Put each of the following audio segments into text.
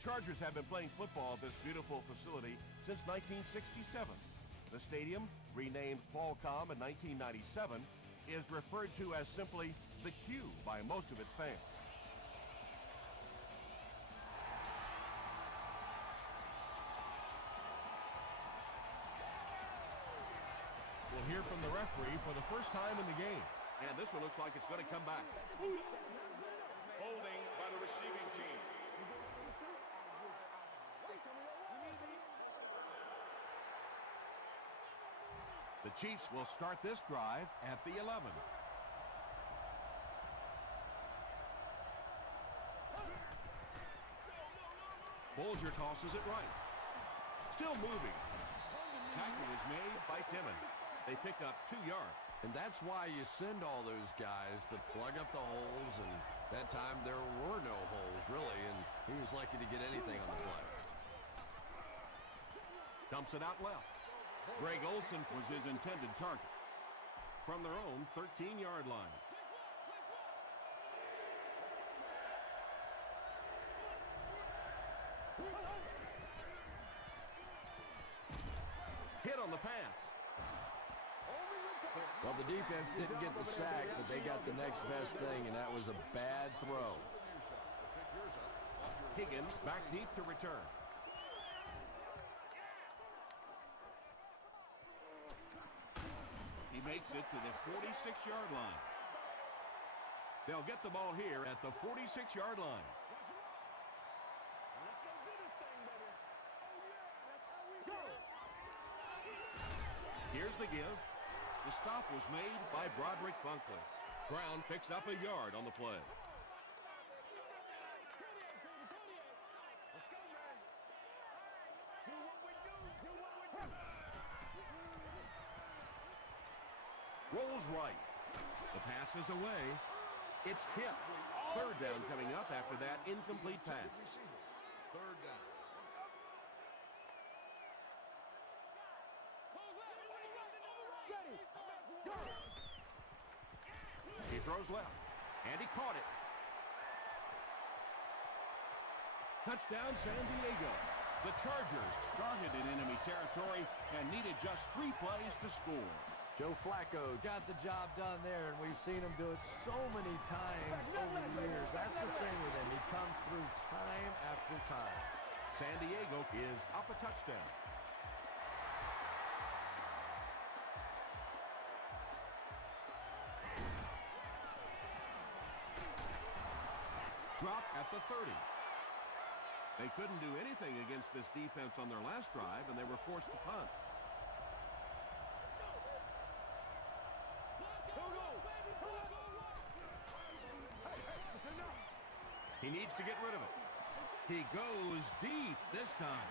Chargers have been playing football at this beautiful facility since 1967. The stadium, renamed Qualcomm in 1997, is referred to as simply the Q by most of its fans. We'll hear from the referee for the first time in the game. And this one looks like it's going to come back. Holding by the receiving team. The Chiefs will start this drive at the 11. Bolger tosses it right. Still moving. Tackle is made by Timmons. They pick up 2 yards. And that's why you send all those guys to plug up the holes, and that time there were no holes, really, and he was lucky to get anything on the play. Dumps it out left. Greg Olsen was his intended target. From their own 13-yard line. Hit on the pass. Well, the defense didn't get the sack, but they got the next best thing, and that was a bad throw. Higgins back deep to return. He makes it to the 46-yard line. They'll get the ball here at the 46-yard line. Let's go do this thing, baby. Oh, yeah, that's how we go. Here's the give. The stop was made by Broderick Bunkley. Brown picks up a yard on the play. Let's go, man. Do what we do. Do what we do. Rolls right. The pass is away. It's tipped. Third down coming up after that incomplete pass. Third down. He throws left, and he caught it. Touchdown, San Diego. The Chargers started in enemy territory and needed just 3 plays to score. Joe Flacco got the job done there, and we've seen him do it so many times over the years. That's the thing with him. He comes through time after time. San Diego is up a touchdown. Drop at the 30. They couldn't do anything against this defense on their last drive, and they were forced to punt. He needs to get rid of it. He goes deep this time.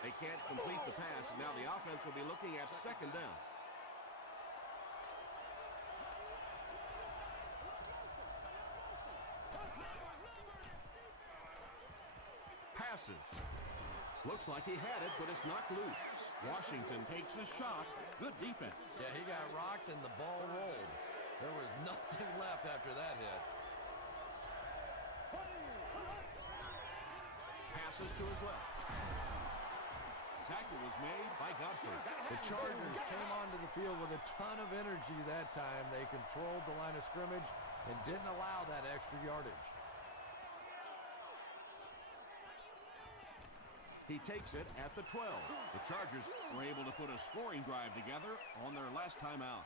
They can't complete the pass, and now the offense will be looking at second down. Passes. Looks like he had it, but it's knocked loose. Washington takes a shot. Good defense. Yeah, he got rocked and the ball rolled. There was nothing left after that hit. Passes to his left. Tackle was made by Godfrey. The Chargers came onto the field with a ton of energy that time. They controlled the line of scrimmage and didn't allow that extra yardage. He takes it at the 12. The Chargers were able to put a scoring drive together on their last time out.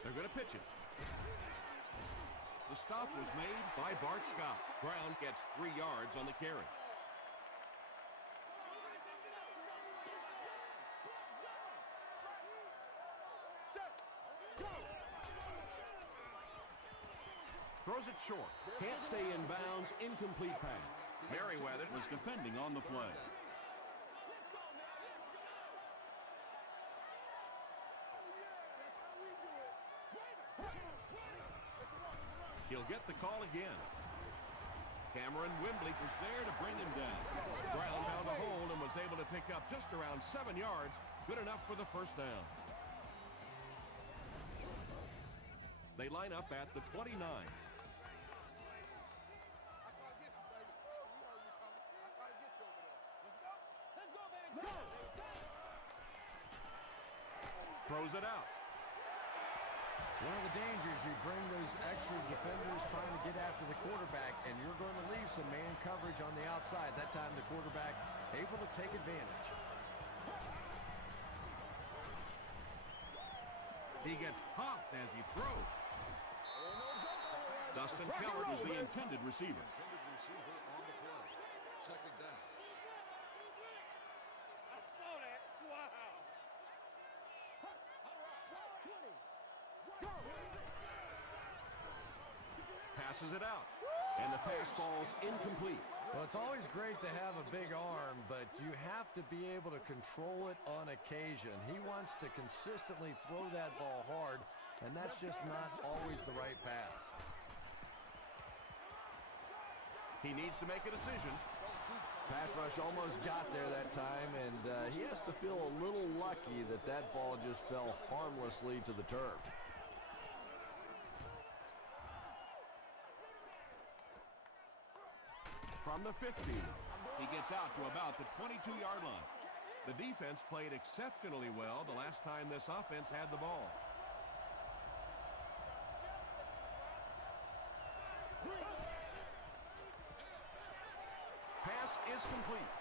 They're going to pitch it. The stop was made by Bart Scott. Brown gets 3 yards on the carry. Throws it short. Can't stay in bounds. Incomplete pass. Merriweather was defending on the play. He'll get the call again. Cameron Wembley was there to bring him down. Brown found a hole and was able to pick up just around 7 yards. Good enough for the first down. They line up at the 29. Throws it out. It's one of the dangers. You bring those extra defenders trying to get after the quarterback, and you're going to leave some man coverage on the outside. That time the quarterback able to take advantage. He gets popped as he throws. Dustin Keller is the intended receiver. Intended receiver on the play. Second down. I saw that. Wow. Passes it out. And the pass falls incomplete. Well, it's always great to have a big arm, but you have to be able to control it on occasion. He wants to consistently throw that ball hard, and that's just not always the right pass. He needs to make a decision. Pass rush almost got there that time, and he has to feel a little lucky that that ball just fell harmlessly to the turf. From the 50, he gets out to about the 22-yard line. The defense played exceptionally well the last time this offense had the ball. Pass is complete.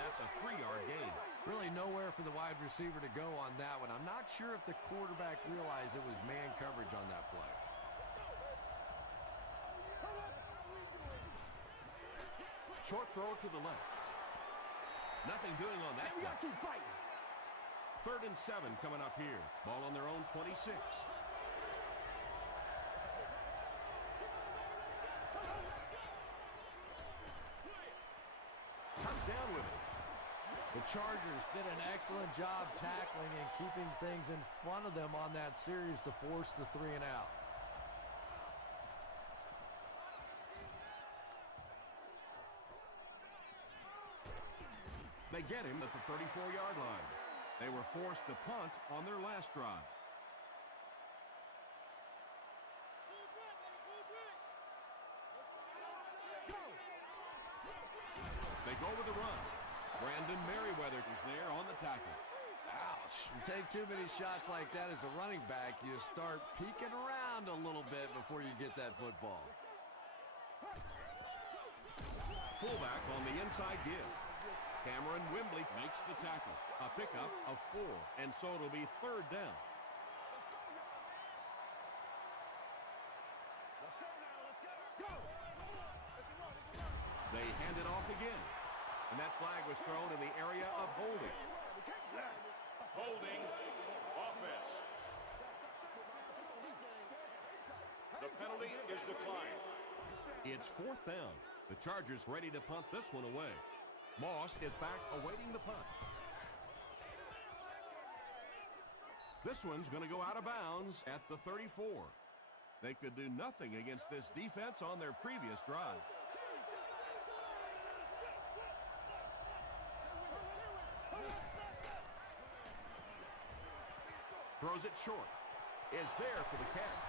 That's a 3-yard gain. Really nowhere for the wide receiver to go on that one. I'm not sure if the quarterback realized it was man coverage on that play. Short throw to the left. Nothing doing on that. We got to keep fighting. 3rd and 7 coming up here. Ball on their own 26. Comes down with it. The Chargers did an excellent job tackling and keeping things in front of them on that series to force the 3 and out. They get him at the 34-yard line. They were forced to punt on their last drive. They go with the run. Brandon Merriweather is there on the tackle. Ouch. You take too many shots like that as a running back, you start peeking around a little bit before you get that football. Fullback on the inside give. Cameron Wembley makes the tackle. A pickup of 4, and so it'll be 3rd down. Let's go now. Let's go. Go. They hand it off again. And that flag was thrown in the area of holding. Holding offense. The penalty is declined. It's 4th down. The Chargers ready to punt this one away. Moss is back awaiting the punt. This one's going to go out of bounds at the 34. They could do nothing against this defense on their previous drive. Throws it short. Is there for the catch.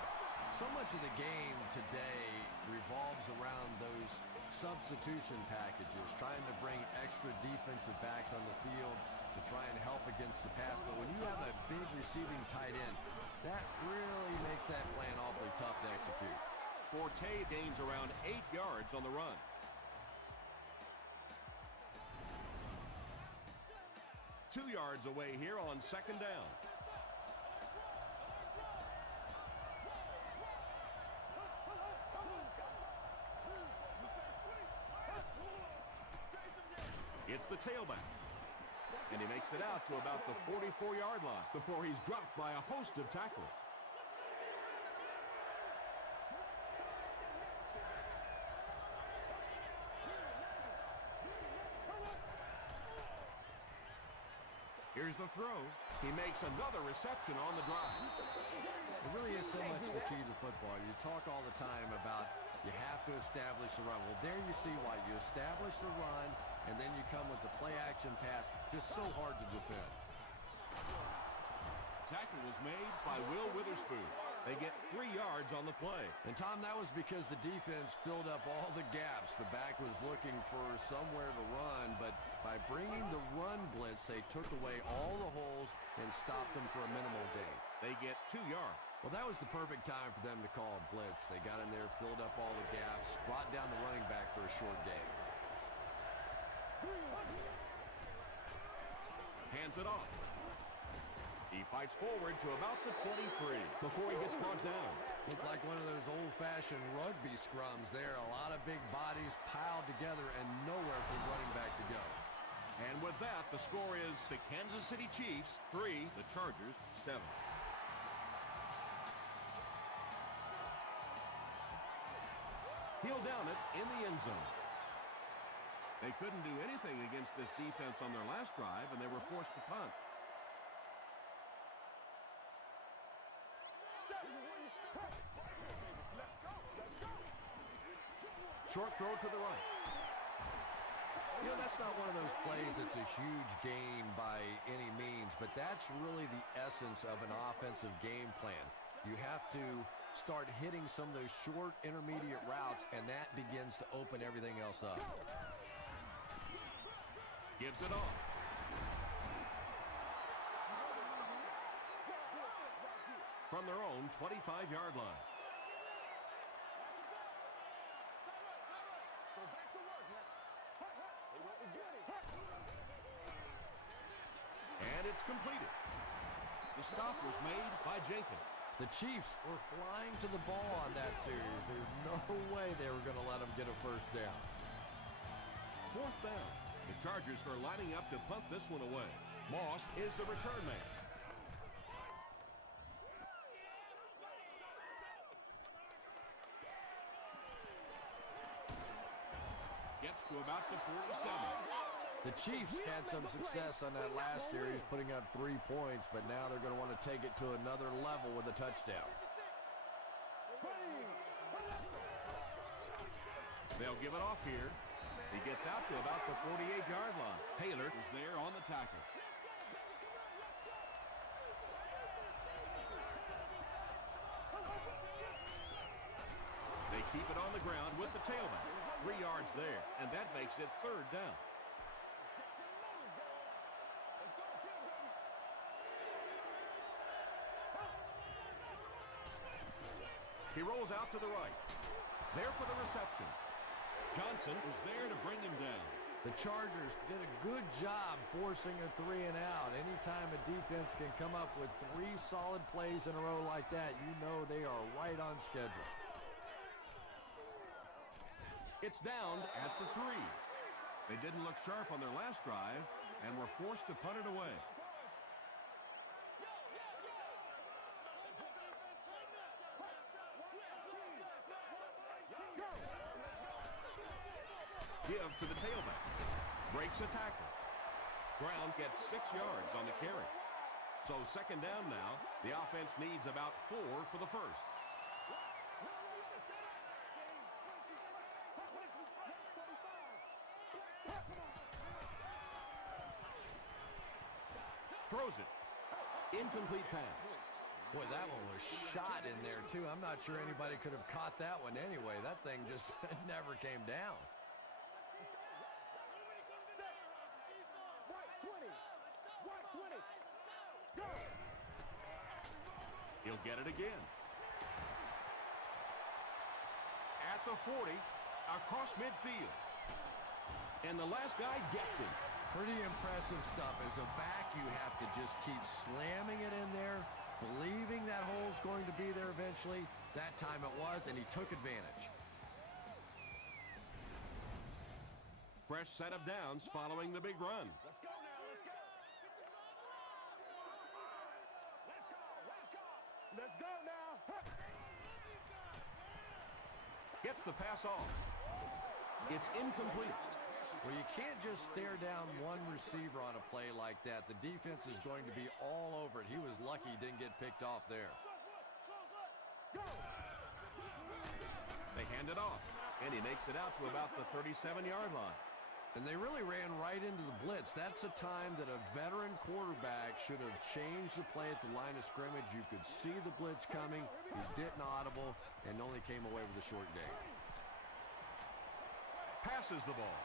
So much of the game today revolves around those substitution packages, trying to bring extra defensive backs on the field to try and help against the pass. But when you have a big receiving tight end, that really makes that plan awfully tough to execute. Forte gains around 8 yards on the run. Two yards away here on 2nd down. It's the tailback. And he makes it out to about the 44-yard line before he's dropped by a host of tacklers. Here's the throw. He makes another reception on the drive. It really is so much the key to football. You talk all the time about you have to establish the run. Well, there you see why. You establish the run, and then you come with the play-action pass. Just so hard to defend. Tackle was made by Will Witherspoon. They get 3 yards on the play. And, Tom, that was because the defense filled up all the gaps. The back was looking for somewhere to run, but by bringing the run blitz, they took away all the holes and stopped them for a minimal gain. They get 2 yards. Well, that was the perfect time for them to call a blitz. They got in there, filled up all the gaps, brought down the running back for a short gain. Hands it off. He fights forward to about the 23 before he gets brought down. Looked like one of those old-fashioned rugby scrums there. A lot of big bodies piled together and nowhere for the running back to go. And with that, the score is the Kansas City Chiefs 3, the Chargers 7. He'll down it in the end zone. They couldn't do anything against this defense on their last drive, and they were forced to punt. Short throw to the right. You know, that's not one of those plays that's a huge gain by any means, but that's really the essence of an offensive game plan. You have to start hitting some of those short intermediate routes, and that begins to open everything else up. Gives it off. From their own 25-yard line. And it's completed. The stop was made by Jenkins. The Chiefs were flying to the ball on that series. There's no way they were going to let them get a first down. 4th down. The Chargers are lining up to punt this one away. Moss is the return man. Gets to about the 47. The Chiefs had some success on that last series, putting up 3 points, but now they're going to want to take it to another level with a touchdown. They'll give it off here. He gets out to about the 48-yard line. Taylor is there on the tackle. They keep it on the ground with the tailback. 3 yards there, and that makes it 3rd down. He rolls out to the right. There for the reception. Johnson was there to bring him down. The Chargers did a good job forcing a 3 and out. Anytime a defense can come up with 3 solid plays in a row like that, you know they are right on schedule. It's down at the 3. They didn't look sharp on their last drive and were forced to punt it away. Give to the tailback. Breaks a tackle. Brown gets 6 yards on the carry. So 2nd down now. The offense needs about 4 for the first. Throws it. Incomplete pass. Boy, that one was shot in there, too. I'm not sure anybody could have caught that one anyway. That thing just never came down. He'll get it again. At the 40, across midfield. And the last guy gets him. Pretty impressive stuff. As a back, you have to just keep slamming it in there, believing that hole's going to be there eventually. That time it was, and he took advantage. Fresh set of downs following the big run. Let's go now, let's go. Let's go, let's go. Let's go now. Gets the pass off. It's incomplete. Well, you can't just stare down one receiver on a play like that. The defense is going to be all over it. He was lucky he didn't get picked off there. They hand it off, and he makes it out to about the 37-yard line. And they really ran right into the blitz. That's a time that a veteran quarterback should have changed the play at the line of scrimmage. You could see the blitz coming. He didn't audible and only came away with a short gain. Passes the ball.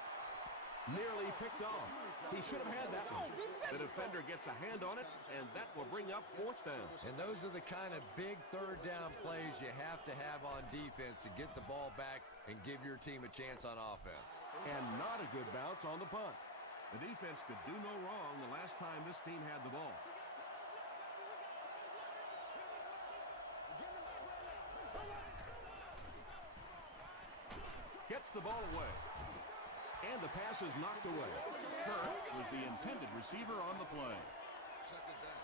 Nearly picked off. He should have had that one. The defender gets a hand on it, and that will bring up 4th down. And those are the kind of big 3rd down plays you have to have on defense to get the ball back and give your team a chance on offense. And not a good bounce on the punt. The defense could do no wrong the last time this team had the ball. Gets the ball away. And the pass is knocked away. Kirk was the intended receiver on the play. Second down.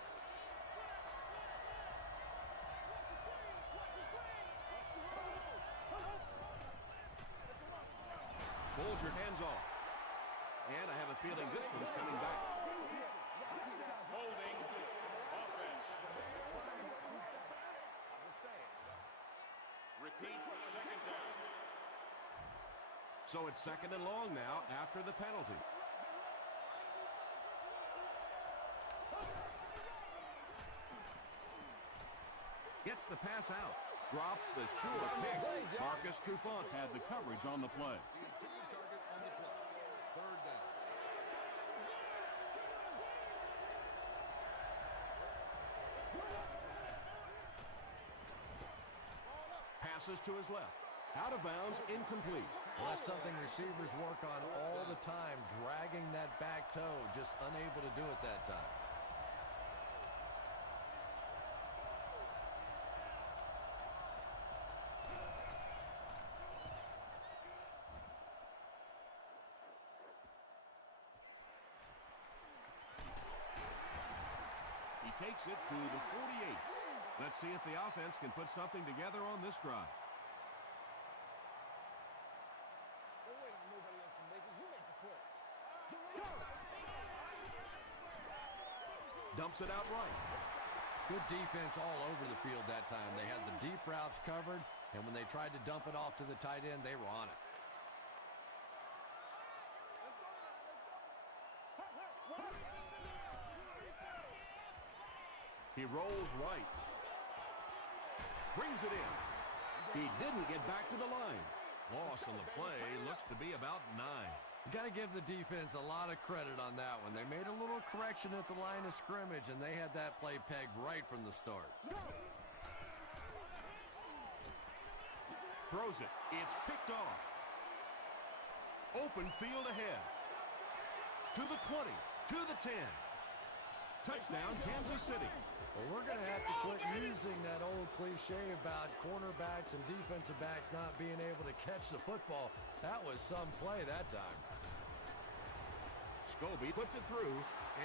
Pulls your hands off. And I have a feeling this one's coming back. Holding. Offense. Repeat. Second down. So it's 2nd and long now after the penalty. Gets the pass out. Drops the sure pick. Marcus Trufant had the coverage on the play. Target on the play. 3rd down. Passes to his left. Out of bounds, incomplete. Well, that's something receivers work on all the time, dragging that back toe, just unable to do it that time. He takes it to the 48. Let's see if the offense can put something together on this drive. Don't wait on nobody else to make it. You make the play. Dumps it out right. Good defense all over the field that time. They had the deep routes covered, and when they tried to dump it off to the tight end, they were on it. He rolls right. Brings it in. He didn't get back to the line. Loss on the play looks to be about 9. You got to give the defense a lot of credit on that one. They made a little correction at the line of scrimmage, and they had that play pegged right from the start. Throws it. It's picked off. Open field ahead. To the 20. To the 10. Touchdown, Kansas City. Well, we're going to have to quit using that old cliche about cornerbacks and defensive backs not being able to catch the football. That was some play that time. Scobie puts it through,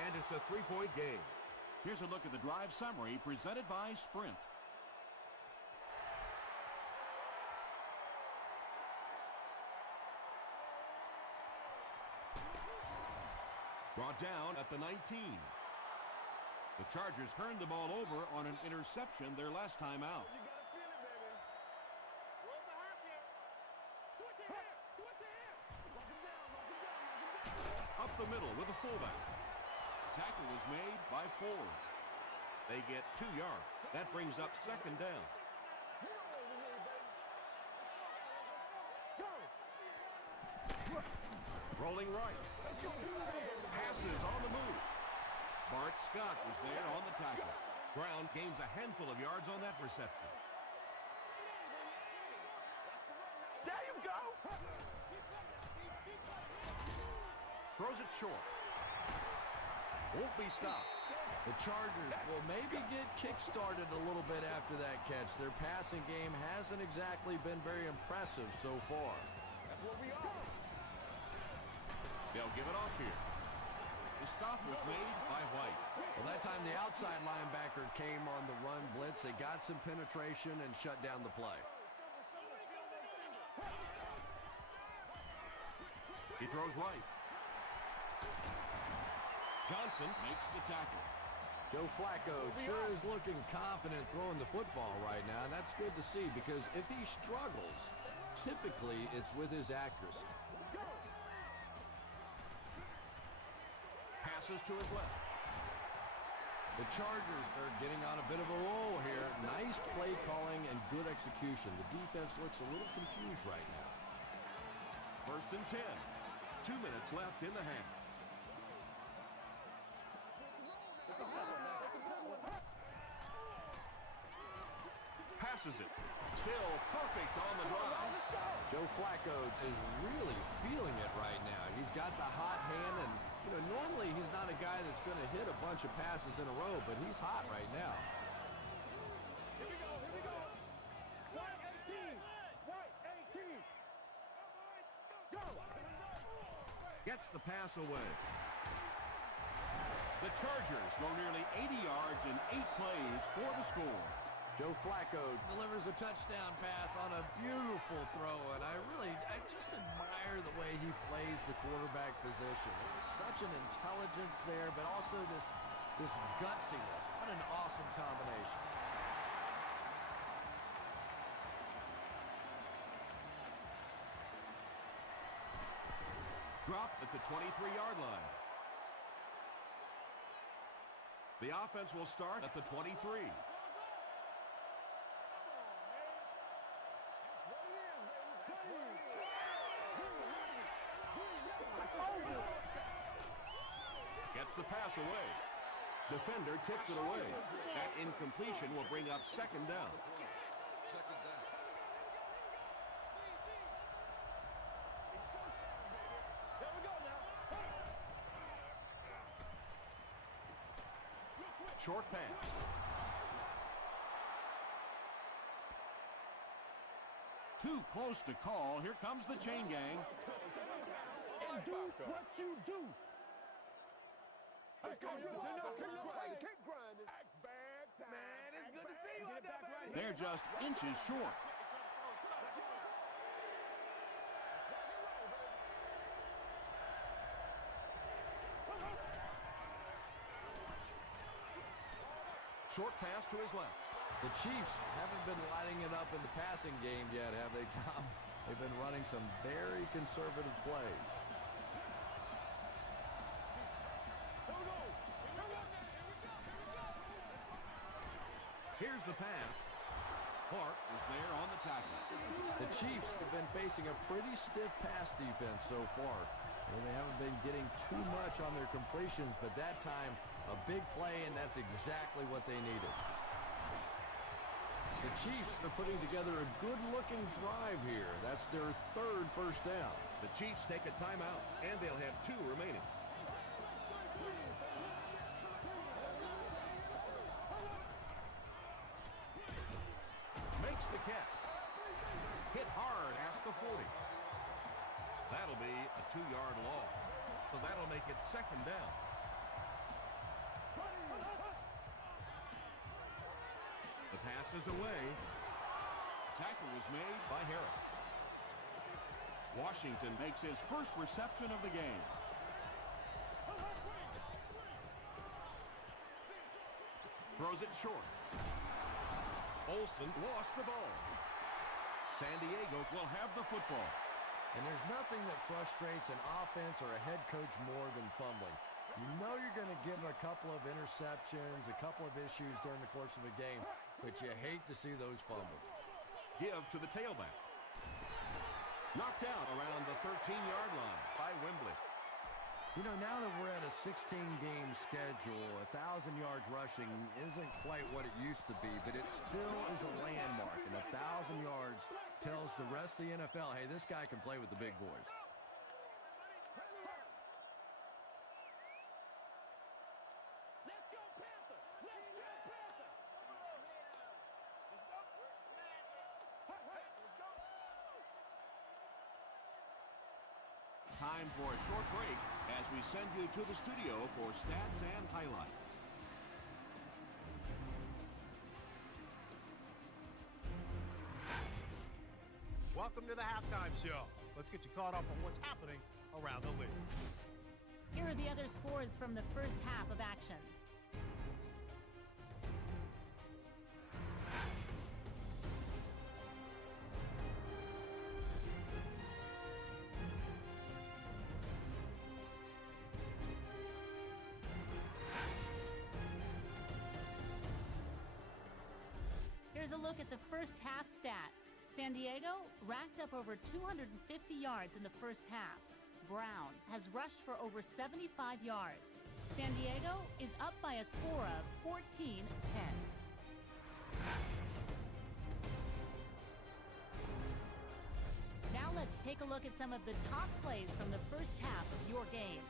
and it's a 3-point game. Here's a look at the drive summary presented by Sprint. Brought down at the 19. The Chargers turned the ball over on an interception their last time out. You gotta feel it, baby. Roll the hop here. Switch it here. Switch it here. Lock him down. Lock him down. Lock him down. Up the middle with a fullback. Tackle is made by Ford. They get 2 yards. That brings up 2nd down. You know what we need, baby. Go. Rolling right. Passes on the move. Bart Scott was there on the tackle. Brown gains a handful of yards on that reception. There you go. Throws it short. Won't be stopped. The Chargers will maybe get kick-started a little bit after that catch. Their passing game hasn't exactly been very impressive so far. That's what we are. They'll give it off here. The stop was made by White. Well, that time the outside linebacker came on the run blitz. They got some penetration and shut down the play. He throws right. Johnson makes the tackle. Joe Flacco sure is looking confident throwing the football right now, and that's good to see because if he struggles, typically it's with his accuracy. passes to his left. The Chargers are getting on a bit of a roll here. Nice play calling and good execution. The defense looks a little confused right now. 1st and 10. 2 minutes left in the half. Passes it. Still perfect on the drive. Joe Flacco is really feeling it right now. He's got the hot hand, and normally he's not a guy that's going to hit a bunch of passes in a row, but he's hot right now. Here we go, here we go. White 18. White 18. Go. Gets the pass away. The Chargers go nearly 80 yards in 8 plays for the score. Joe Flacco delivers a touchdown pass on a beautiful throw, and I just admire the way he plays the quarterback position. There's such an intelligence there, but also this gutsiness. What an awesome combination. Dropped at the 23-yard line. The offense will start at the 23. Gets the pass away. Defender tips it away. That incompletion will bring up 2nd down. 2nd down. There we go now. Short pass. Too close to call. Here comes the chain gang. And do what you do. Let's go. Keep grinding. Bad time. Man, it's good to see you out there, baby. They're just inches short. Short pass to his left. The Chiefs haven't been lighting it up in the passing game yet, have they, Tom? They've been running some very conservative plays. Here's the pass. Clark is there on the tackle. The Chiefs have been facing a pretty stiff pass defense so far. They haven't been getting too much on their completions, but that time, a big play, and that's exactly what they needed. The Chiefs are putting together a good-looking drive here. That's their 3rd first down. The Chiefs take a timeout, and they'll have 2 remaining. Makes the catch. Hit hard at the 40. That'll be a 2-yard loss. So that'll make it 2nd down. The pass is away. Tackle was made by Harris. Washington makes his first reception of the game. Throws it short. Olsen lost the ball. San Diego will have the football. And there's nothing that frustrates an offense or a head coach more than fumbling. You know you're going to give them a couple of interceptions, a couple of issues during the course of a game, but you hate to see those fumbles. Give to the tailback. Knocked out around the 13-yard line by Wembley. Now that we're at a 16-game schedule, 1,000 yards rushing isn't quite what it used to be, but it still is a landmark, and 1,000 yards tells the rest of the NFL, hey, this guy can play with the big boys. Let's go, Panther. Let's go, Panther. Time for a short break as we send you to the studio for stats and highlights. Welcome to the halftime show. Let's get you caught up on what's happening around the league. Here are the other scores from the first half of action. look at the first half stats. San Diego racked up over 250 yards in the first half. Brown has rushed for over 75 yards. San Diego is up by a score of 14-10. Now let's take a look at some of the top plays from the first half of your game.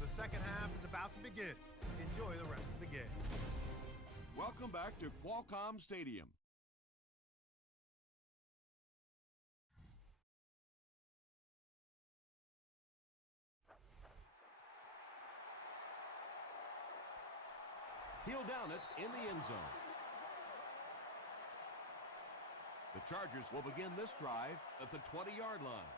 The second half is about to begin. Enjoy the rest of the game. Welcome back to Qualcomm Stadium. He'll down it in the end zone. The Chargers will begin this drive at the 20-yard line.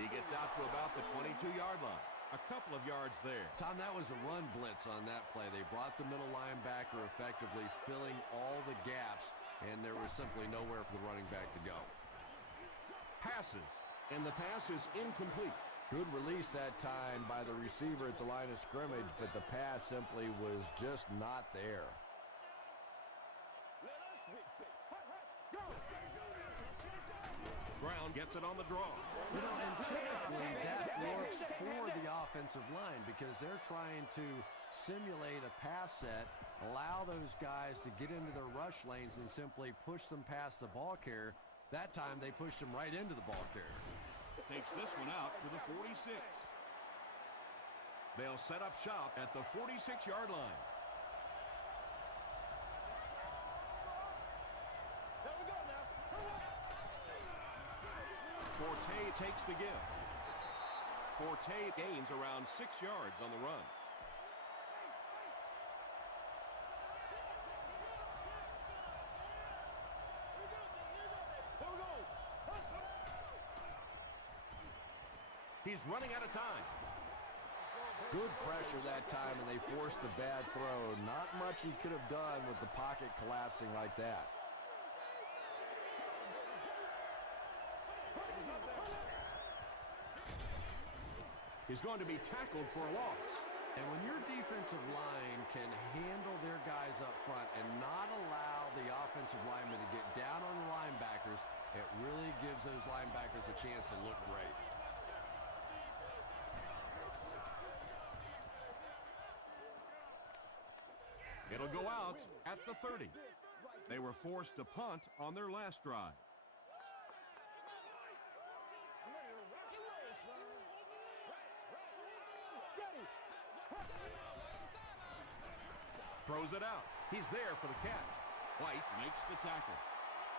He gets out to about the 22-yard line. A couple of yards there. Tom, that was a run blitz on that play. They brought the middle linebacker effectively filling all the gaps, and there was simply nowhere for the running back to go. Passes, and the pass is incomplete. Good release that time by the receiver at the line of scrimmage, but the pass simply was just not there. Brown gets it on the draw. You know, and typically that works for the offensive line because they're trying to simulate a pass set, allow those guys to get into their rush lanes and simply push them past the ball carrier. That time they pushed him right into the ball carrier. Takes this one out to the 46. They'll set up shop at the 46-yard line. There we go now. Forte takes the give. Forte gains around 6 yards on the run. He's running out of time. Good pressure that time, and they forced a bad throw. Not much he could have done with the pocket collapsing like that. He's going to be tackled for a loss. And when your defensive line can handle their guys up front and not allow the offensive linemen to get down on the linebackers, it really gives those linebackers a chance to look great. It'll go out at the 30. They were forced to punt on their last drive. Throws it out. He's there for the catch. White makes the tackle.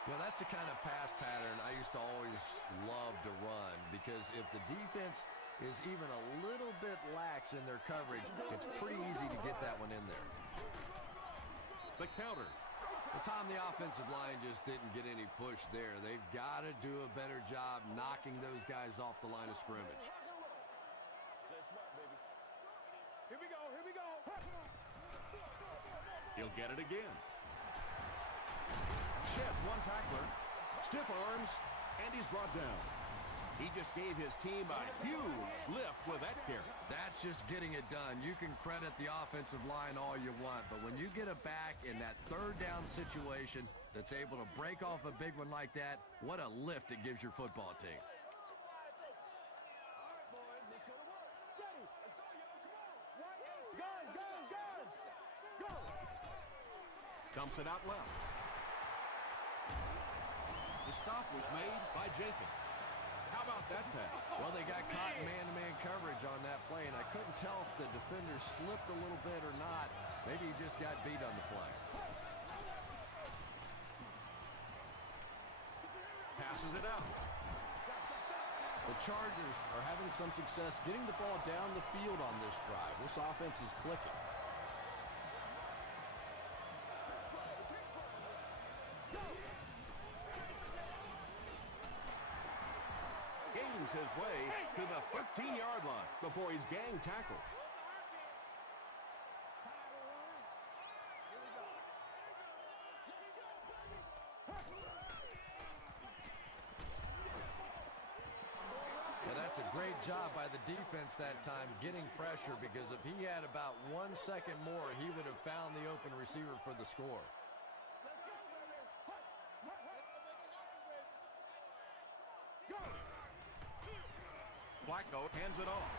Well, that's the kind of pass pattern I used to always love to run because if the defense is even a little bit lax in their coverage, it's pretty easy to get that one in there. The counter. But Tom, the offensive line just didn't get any push there. They've got to do a better job knocking those guys off the line of scrimmage. Here we go, here we go. He'll get it again. Shed one tackler. Stiff arms, and he's brought down. He just gave his team a huge lift with that carry. That's just getting it done. You can credit the offensive line all you want, but when you get it back in that third down situation that's able to break off a big one like that, what a lift it gives your football team. Dumps it out well. The stop was made by Jenkins. How about that pass? Well, they got caught in man-to-man coverage on that play, and I couldn't tell if the defender slipped a little bit or not. Maybe he just got beat on the play. passes it out. The Chargers are having some success getting the ball down the field on this drive. This offense is clicking. Gains his way to the 13-yard line before he's gang tackled. Well, that's a great job by the defense that time getting pressure, because if he had about 1 second more, he would have found the open receiver for the score. Flacco hands it off.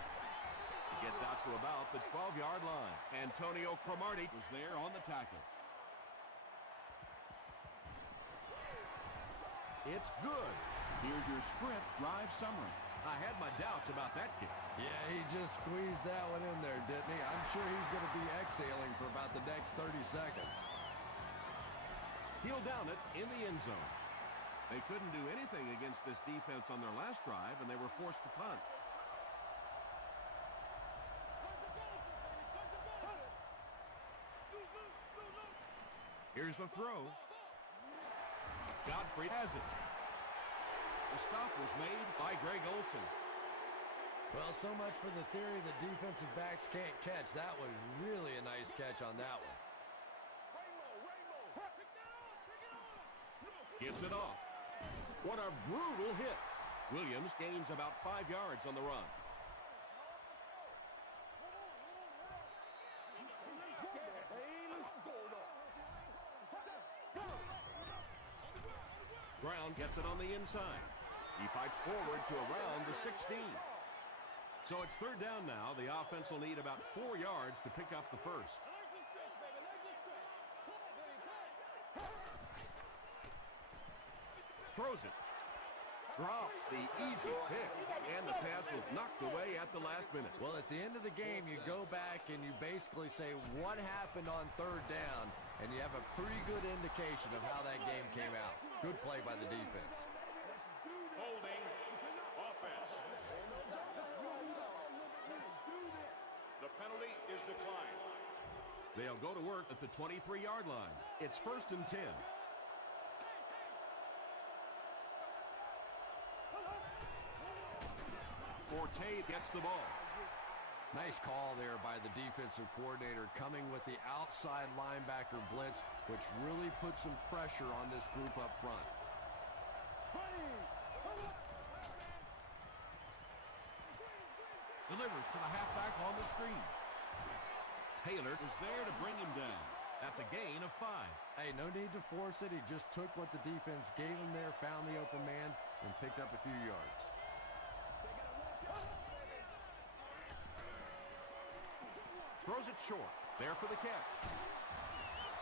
He gets out to about the 12-yard line. Antonio Cromartie was there on the tackle. It's good. Here's your sprint drive summary. I had my doubts about that kick. Yeah, he just squeezed that one in there, didn't he? I'm sure he's going to be exhaling for about the next 30 seconds. He'll down it in the end zone. They couldn't do anything against this defense on their last drive, and they were forced to punt. Here's the throw. Godfrey has it. The stop was made by Greg Olsen. Well, so much for the theory that defensive backs can't catch. That was really a nice catch on that one. Gives it off. What a brutal hit. Williams gains about 5 yards on the run. Brown gets it on the inside. He fights forward to around the 16. So it's third down now. The offense will need about 4 yards to pick up the first. Throws it. Drops the easy pick. And the pass was knocked away at the last minute. Well, at the end of the game, you go back and you basically say what happened on third down, and you have a pretty good indication of how that game came out. Good play by the defense. Holding offense. The penalty is declined. They'll go to work at the 23-yard line. It's 1st and 10. Forte gets the ball. Nice call there by the defensive coordinator, coming with the outside linebacker blitz, which really put some pressure on this group up front. Delivers to the halfback on the screen. Taylor was there to bring him down. That's a gain of 5. Hey, no need to force it. He just took what the defense gave him there, found the open man, and picked up a few yards. Throws it short. There for the catch.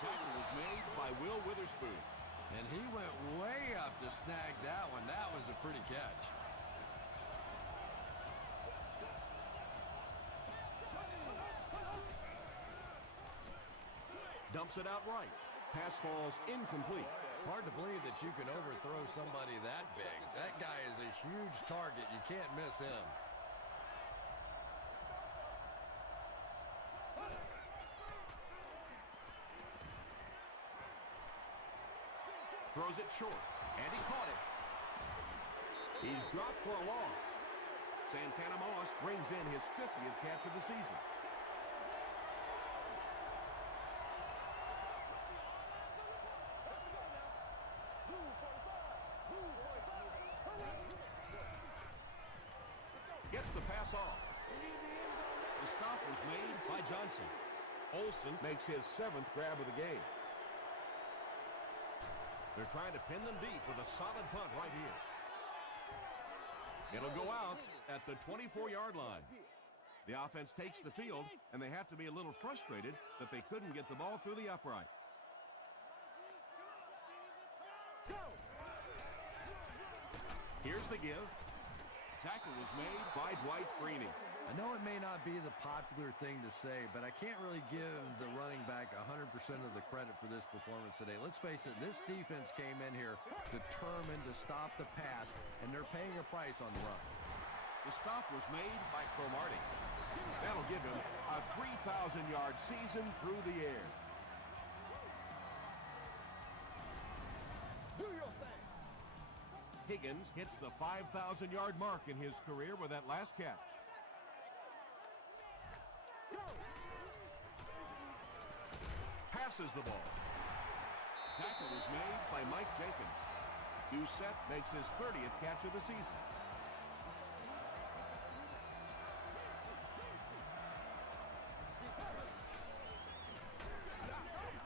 Tackle was made by Will Witherspoon. And he went way up to snag that one. That was a pretty catch. Dumps it out right. Pass falls incomplete. It's hard to believe that you can overthrow somebody that big. That guy is a huge target. You can't miss him. Throws it short, and he caught it. He's dropped for a loss. Santana Moss brings in his 50th catch of the season. Gets the pass off. The stop was made by Johnson. Olsen makes his 7th grab of the game. They're trying to pin them deep with a solid punt right here. It'll go out at the 24-yard line. The offense takes the field, and they have to be a little frustrated that they couldn't get the ball through the uprights. Here's the give. Tackle was made by Dwight Freeney. I know it may not be the popular thing to say, but I can't really give the running back 100% of the credit for this performance today. Let's face it, this defense came in here determined to stop the pass, and they're paying a price on the run. The stop was made by Cromartie. That'll give him a 3,000-yard season through the air. Do your thing. Higgins hits the 5,000-yard mark in his career with that last catch. Passes the ball. Tackle was made by Mike Jenkins. Doucette makes his 30th catch of the season.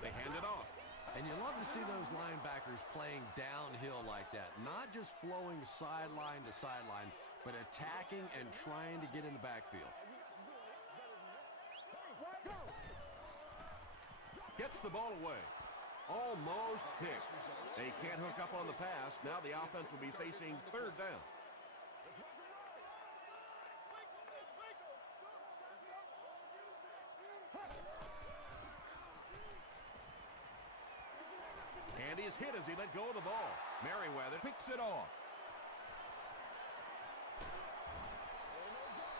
They hand it off. And you love to see those linebackers playing downhill like that. Not just flowing sideline to sideline, but attacking and trying to get in the backfield. Gets the ball away. Almost picked. They can't hook up on the pass. Now the offense will be facing third down. And he's hit as he let go of the ball. Merriweather picks it off.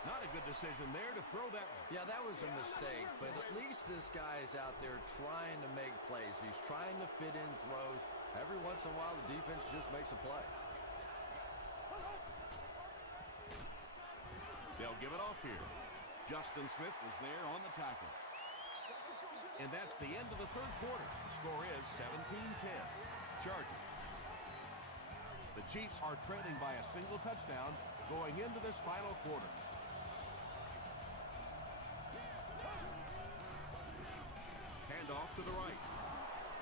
Not a good decision there to throw that one. Yeah, that was a mistake, but at least this guy is out there trying to make plays. He's trying to fit in throws. Every once in a while, the defense just makes a play. They'll give it off here. Justin Smith was there on the tackle. And that's the end of the third quarter. The score is 17-10. Chargers. The Chiefs are trailing by a single touchdown going into this final quarter. Hand off to the right.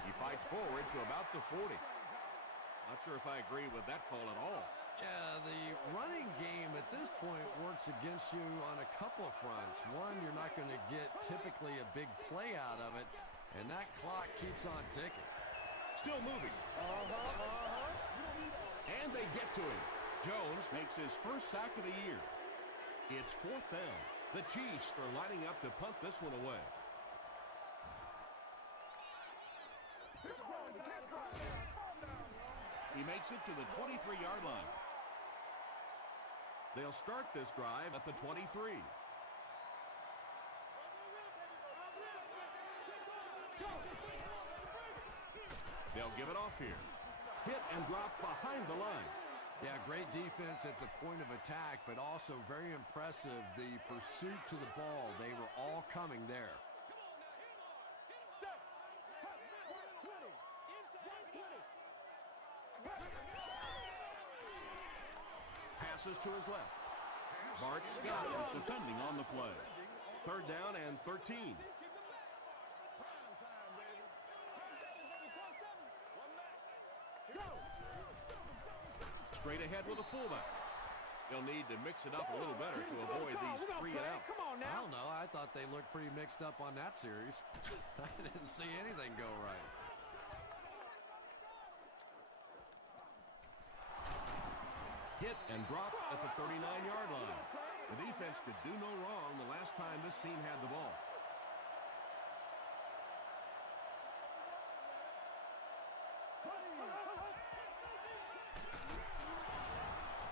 He fights forward to about the 40. Not sure if I agree with that call at all. Yeah, the running game at this point works against you on a couple of fronts. One, you're not going to get typically a big play out of it, and that clock keeps on ticking. Still moving. And they get to him. Jones makes his first sack of the year. It's fourth down. The Chiefs are lining up to punt this one away. He makes it to the 23-yard line. They'll start this drive at the 23. They'll give it off here. Hit and drop behind the line. Yeah, great defense at the point of attack, but also very impressive, the pursuit to the ball. They were all coming there. Passes to his left. Bart Scott is defending on the play. Third down and 13. Straight ahead with a fullback. They'll need to mix it up a little better to avoid these 3 and out. I don't know. I thought they looked pretty mixed up on that series. I didn't see anything go right. Hit and drop at the 39-yard line. The defense could do no wrong the last time this team had the ball.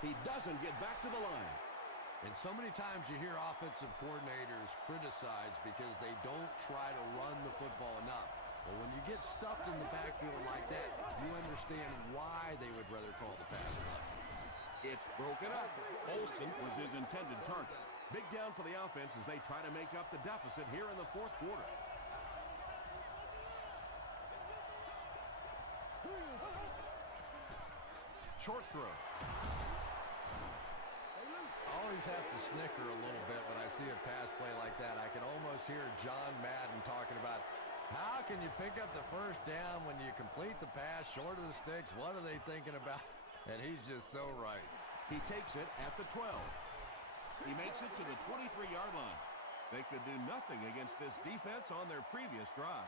He doesn't get back to the line. And so many times you hear offensive coordinators criticized because they don't try to run the football enough. But when you get stuffed in the backfield like that, you understand why they would rather call the pass play. It's broken up. Olsen was his intended target. Big down for the offense as they try to make up the deficit here in the fourth quarter. Short throw. I always have to snicker a little bit when I see a pass play like that. I can almost hear John Madden talking about how can you pick up the first down when you complete the pass short of the sticks? What are they thinking about? And he's just so right. He takes it at the 12. He makes it to the 23-yard line. They could do nothing against this defense on their previous drive.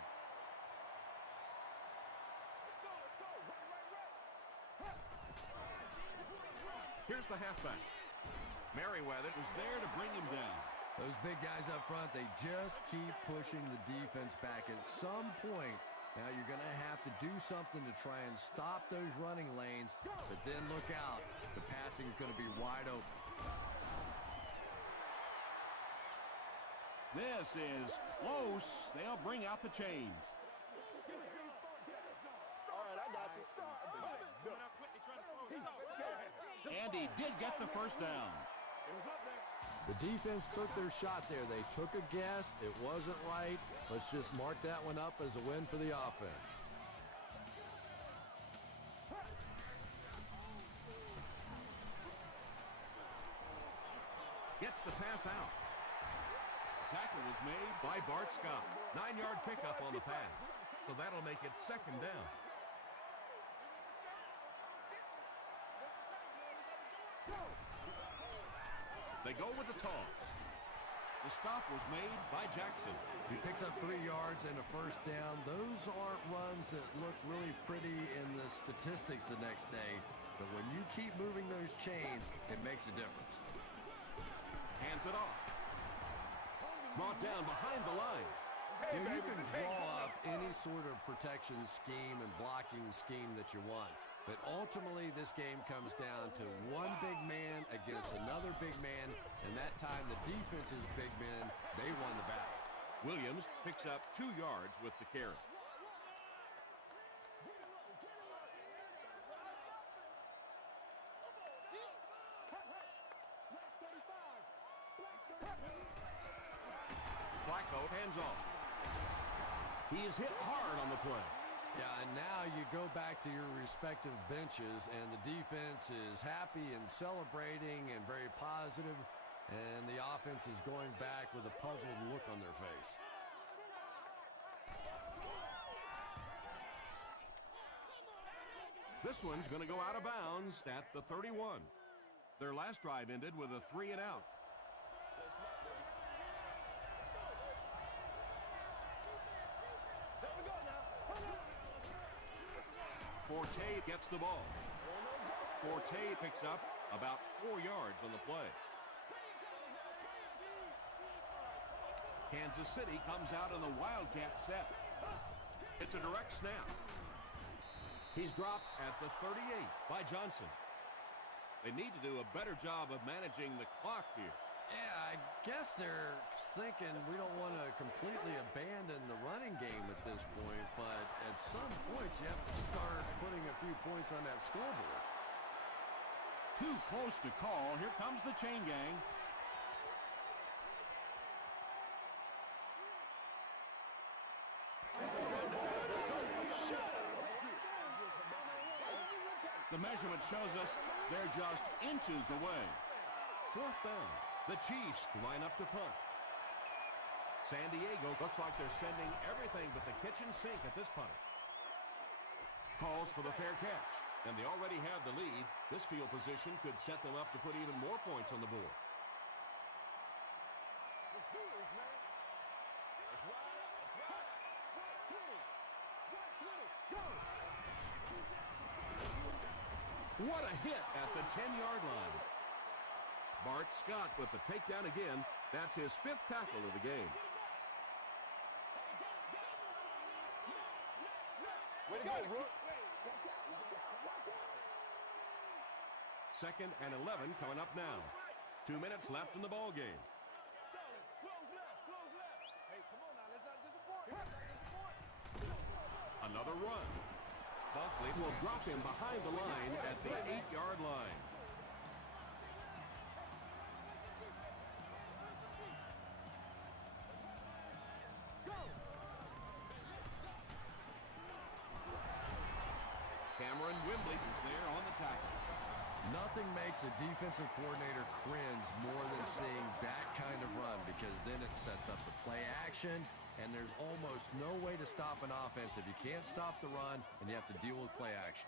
Here's the halfback. Merriweather was there to bring him down. Those big guys up front, they just keep pushing the defense back. At some point, now you're going to have to do something to try and stop those running lanes, but then look out. The passing is going to be wide open. This is close. They'll bring out the chains. All right, I got you. And he did get the first down. The defense took their shot there. They took a guess. It wasn't right. Let's just mark that one up as a win for the offense. Gets the pass out. Tackle was made by Bart Scott. 9-yard pickup on the pass. So that'll make it second down. They go with the toss. The stop was made by Jackson. He picks up 3 yards and a first down. Those aren't runs that look really pretty in the statistics the next day. But when you keep moving those chains, it makes a difference. Hands it off. Brought down behind the line. You can draw up any sort of protection scheme and blocking scheme that you want. But ultimately, this game comes down to one big man against another big man. And that time, the defense's big men, they won the battle. Williams picks up 2 yards with the carry. Flacco hands off. He is hit hard on the play. Yeah, and now you go back to your respective benches, and the defense is happy and celebrating and very positive, and the offense is going back with a puzzled look on their face. This one's going to go out of bounds at the 31. Their last drive ended with a 3 and out. Forte gets the ball. Forte picks up about 4 yards on the play. Kansas City comes out in the Wildcat set. It's a direct snap. He's dropped at the 38 by Johnson. They need to do a better job of managing the clock here. Yeah, I guess they're thinking we don't want to completely abandon the running game at this point, but at some point you have to start putting a few points on that scoreboard. Too close to call. Here comes the chain gang. The measurement shows us they're just inches away. 4th down. The Chiefs line up to punt. San Diego looks like they're sending everything but the kitchen sink at this punt. Calls for the fair catch, and they already have the lead. This field position could set them up to put even more points on the board. Let's do this, man. Let's ride. Let's ride. 120. 120. Go. What a hit at the 10-yard line. Bart Scott with the takedown again. That's his 5th tackle of the game. Way to go, Rook. 2nd and 11 coming up now. 2 minutes left in the ball game. Close left. Close left. Hey, come on now. Let's not disappoint. Let's not disappoint. Another run. Buckley will drop him behind the line at the 8-yard line. Cameron Wimbley is there on the tackle. Nothing makes a defensive coordinator cringe more than seeing that kind of run, because then it sets up the play action, and there's almost no way to stop an offense if you can't stop the run and you have to deal with play action.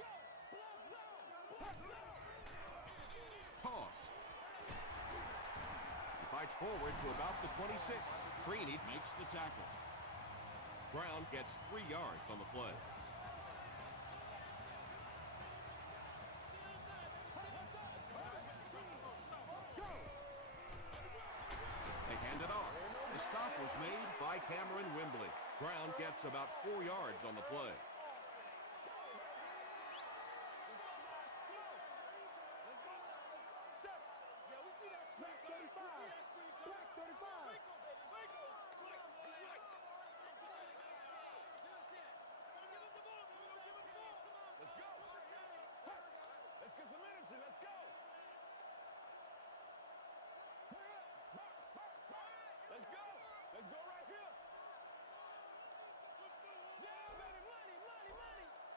Toss. He fights forward to about the 26. Freeney makes the tackle. Brown gets 3 yards on the play. They hand it was made by Cameron Wembley. Brown gets about 4 yards on the play.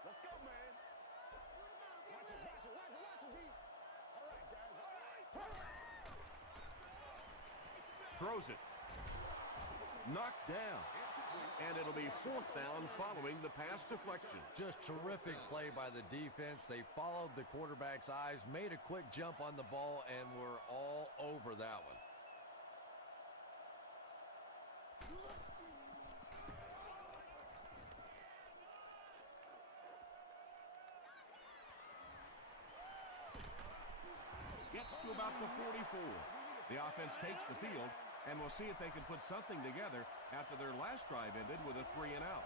Let's go, man. Watch it, D. All right, guys, all right. Throws it. Knocked down. And it'll be 4th down following the pass deflection. Just terrific play by the defense. They followed the quarterback's eyes, made a quick jump on the ball, and were all over that one. Gets to about the 44. The offense takes the field, and we'll see if they can put something together after their last drive ended with a 3 and out.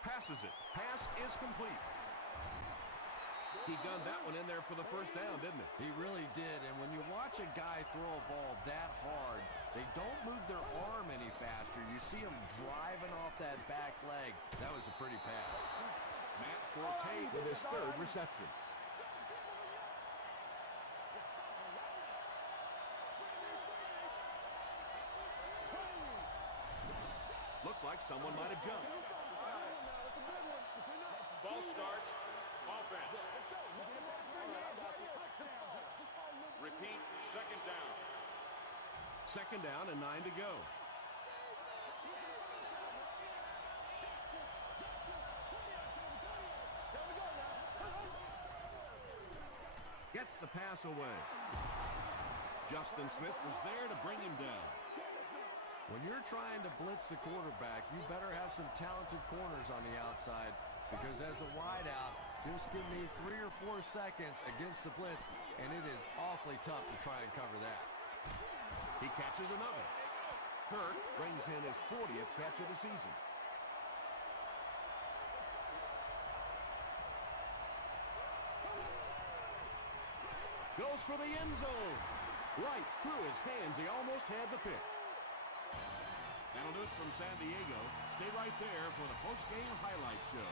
Passes it. Pass is complete. He gunned that one in there for the first down, didn't he? He really did, and when you watch a guy throw a ball that hard, they don't move their arm any faster. You see him driving off that back leg. That was a pretty pass. Matt Forte with his 3rd reception. Looked like someone might have jumped. False start. Offense. Repeat, 2nd down. 2nd down and 9 to go. Gets the pass away. Justin Smith was there to bring him down. When you're trying to blitz the quarterback, you better have some talented corners on the outside, because as a wideout, just give me 3 or 4 seconds against the blitz, and it is awfully tough to try and cover that. He catches another. Kirk brings in his 40th catch of the season. Goes for the end zone. Right through his hands. He almost had the pick. That'll do it from San Diego. Stay right there for the post-game highlight show.